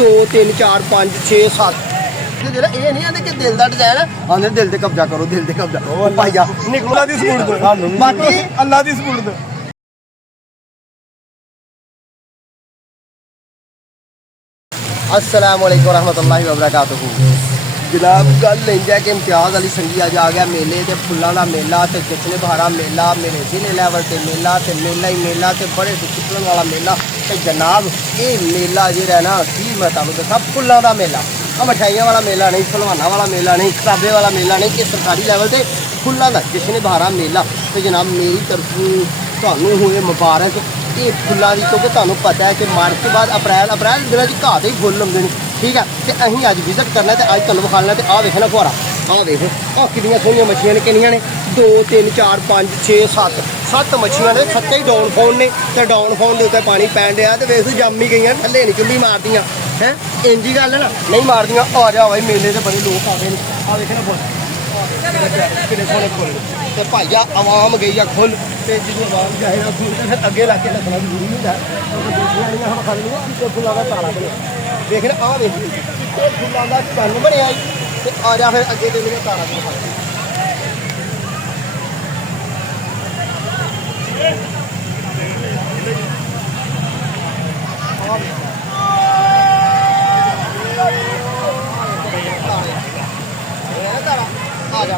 2 3 4 5 6 7 ਜਿਹੜਾ ਇਹ ਨਹੀਂ ਆਂਦੇ ਕਿ ਦਿਲ ਦਾ ਡਿਜ਼ਾਈਨ ਆਂਦੇ ਦਿਲ ਤੇ ਕਬਜ਼ਾ ਕਰੋ, ਦਿਲ ਤੇ ਕਬਜ਼ਾ ਉਹ ਭਾਈਆ ਨਿਕਲੂਗਾ ਦੀ ਸਪੂਡ ਤੋਂ ਬਾਕੀ ਅੱਲਾ ਦੀ ਸਪੂਡ ਤੋਂ। अस्सलाम वालेकुम रहमतुल्लाहि व बरकातुहू। जनाब गल लेंदा कि इम्तियाज़ अली संगी अज आ गया मेले ते फुल्लां दा मेला ते जश्न बहारा मेला मेरे जिले लैवल ते मेला ते मेला ही मेला ते बड़े डिसिपलिन वाला मेला ते जनाब ये मेला जेह्ड़ा है ना की मैं तुहानूं दस्सां फुल्लां दा मेला मिठाइयां वाला मेला नहीं, पहलवाना वाला मेला नहीं, किताबे वाला मेला नहीं, ये सरकारी लैवल ते फुल्लां दा जश्न बहारा मेला ते जनाब मेरी तरफों तुहानूं होए मुबारक। ये फुल्लां दी क्योंकि तुहानूं पता है कि मार्च के बाद अप्रैल दिनों च घाह दे फुੱਲ आउंदे ने, ठीक है। तो असीं अज विजिट करना ते अज तुहानूं विखाना ते आ वेखना फुहारा आ वेख आ किन्नियां सोहणियां मच्छियां ने, किन्नियां ने 2 3 4 5 6 7 मच्छियां ने, 7 ही डाउन फाउंड ने ते डाउन फाउंड दे उत्ते पानी पैण डिया ते वेख जम ही गईयां, थल्ले नहीं चुल्ली मारदियां हैं, इंज ही गल है ना, नहीं मारदियां। आ जा भाई मेले ते बड़े लोग आए ने, आ वेखना फुੱਲ किन्ने सोहणे फुੱਲ ते भाईया आवाम गई आ खुल ते जिद्दों आवाम जाएगा खुल ते फिर अगे लाके रखना जरूरी होंदा है क्योंकि दूसरियां आइयां हम खाली नहीं फुल्लां दा ताला बने देखना आ वेख ते फुल्लां दा कन्न बनिया ते आ जा फिर अगे ते मेरा ताला बने आ जा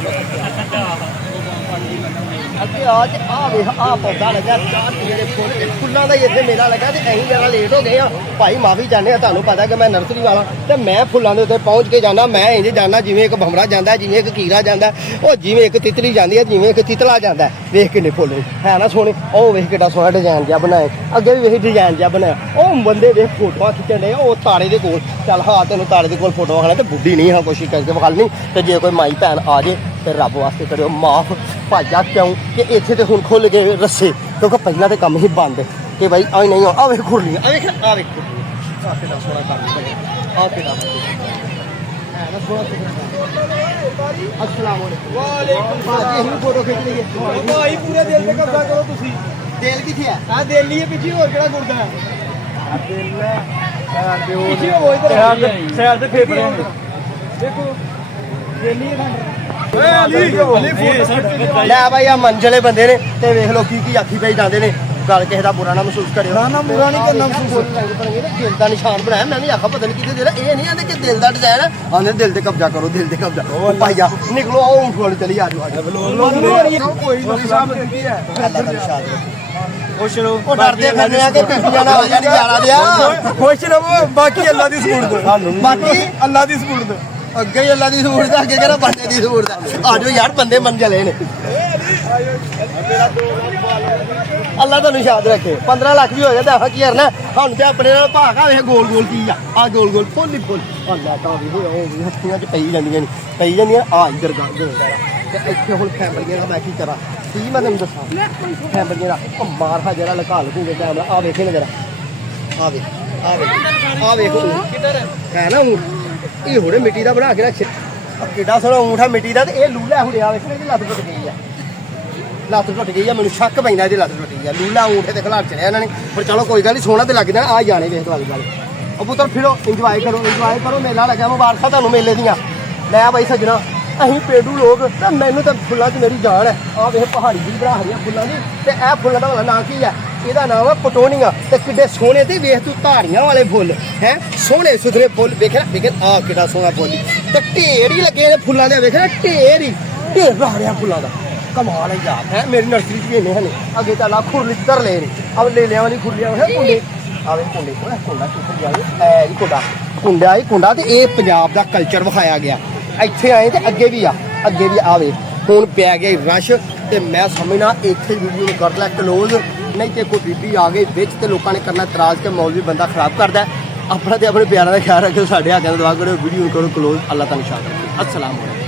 अगे आज आ वेख आ पौधा लगा चार जेह्ड़े फुੱਲ फुल्लां दा ही इत्थे मेला लगा ते असीं जरा लेट हो गए हाँ भाई माफी चाहने तुहानूं पता कि मैं नर्सरी वाला ते मैं फुल्लां दे उत्ते पहुंच के जाना, मैं इंज जाना जिवें एक भंवरा जांदा, जिवें एक कीड़ा जांदा, ओ जिवें एक तितली जांदी है, जिवें एक तितला जांदा है। वेख किन्ने फुੱਲ है ना सोहणे, ओ वेख किड्डा सोहना डिजाइन जिहा बनाया, अगे भी वेख डिजाइन जिहा बनाया, ओ बंदे वेख फोटोआं खिच्चण डे ओ तारे दे कोल। चल हाँ तैनूं तारे दे कोल फोटो विखाना ते बुड्ढी नहीं हाँ कोशिश करके विखालनी ते जे कोई माई भैन आ जाए तो रब वास्ते करो माफ भाइया, क्यों कि इत्थे ते हुण खुल गए रस्से क्योंकि पहला तो कम ही बंद कि भाई आई नहीं आ वेख खुरलियां आ वेख किड्डा सोहना काम आ किड्डा है ना सोहना। अस्सलाम वालेकुम भाजी असीं फोटो खिच लईए भाई पूरे दिल ते कब्जा करो तुसीं। दिल कित्थे है? आ दिल ही है पिछे होर केड़ा गुरदा है दिल पिछे हो इधर साइड ते फेफड़े देखो दिल ही है लै भाई आ मंझले बंदे ने ते वेख लो की आखी पई जांदे ने, गल किसी दा बुरा ना महसूस करियो ना बुरा नहीं करना महसूस दिल दा निशान बनाया। मैं भी आखा पता नहीं किते दिल ये नहीं आंदे कि दिल दा डिजाइन आंदे दिल ते कब्जा करो, दिल ते कब्जा ओ भाईया निकलो ओ ऊंट वाली चली आ जाओ कोई निशान नहीं है अल्लाह दा निशान खुश रहो ओ डरदे फिरने आ कि पिछियां ना आ जानी यारा दिया खुश रहो बाकी अल्लाह दी सुबूत बाकी अल्लाह दी सुबूत अगे ही अल्लाह की सूरत अगे कहना बंदे की सूरत आ जाओ यार बंदे मन चले ने अल्लाह तुहानूं याद रखे 15 लाख भी हो गया तो की करना हम तो अपने भाग आ गोल गोल की आ गोल गोल फुल ही फुल अल्लाह का भी हत्थियां च पई जांदियां आ इधर ते इत्थे हुण फैमिली दा मैं की करा की मैं तुहानूं दस्सां फैमिली दा मार हा जरा लगा लगूंगे कैमरा आ वेखे ना जरा आ वेख किधर है ना ये हुणे मिट्टी का बना के रख किड्डा सोहना ऊंट है मिट्टी का ये लूला हुणे आ वेख लत्त टुट गई है लत्त टुट गई है, मैनूं शक पैंदा इहदी लत्त टुट गई है। लूला ऊंट ते खलार चलिया इन्हां ने पर चलो कोई गल नहीं सोहना तो लग जाना आ जाने वेख वाली गल ओ पुत्तर फिरो इंजॉय करो मेला लग्या मुबारखां तुहानूं मेले दियां। लै भाई सज्जना असीं पेंडू लोग ते मैनूं ते फुल्लां च मेरी जान है। आ वेख पहाड़ी दी बना हरियां फुल्लां दी ते ए फुल्लां दा भला नाम की है? ਇਹਦਾ नाम है पटोनिया ते किड्डे सोहणे ते वेख तू धारियां वाले फुੱਲ हैं सोहणे सुथरे फुੱਲ वेख आ किड्डा सोहना फुੱਲ ते ढेर ही लगे ने फुल्लां दे वेख ढेर ला रिहा फुल्लां दा कमाल है यार है। मेरी नर्सरी च इन्ने हने अगे चल खुरली धर ले अब ले लिया वाली खुरलियां है कुंडे आवे कुंडे कुंडा कित्थे गया ऐ जी कुंडा ही कुंडा ते ये पंजाब दा कल्चर विखाया गया। ਇੱਥੇ आए ते अगे भी आवे हुण पै गया रश ते मैं समझना इत्थे वीडियो नूं कर लै क्लोज नहीं तो कोई बीबी आ गई बिच तो लोगों ने करना तराज के मौलवी बंदा खराब करता है। अपना तो अपने प्यारा का ख्याल रखो, साढ़े हाथ दुआ करो, वीडियो करो क्लोज। अल्लाह ताला निशान रखे। अस्सलाम वालेकुम।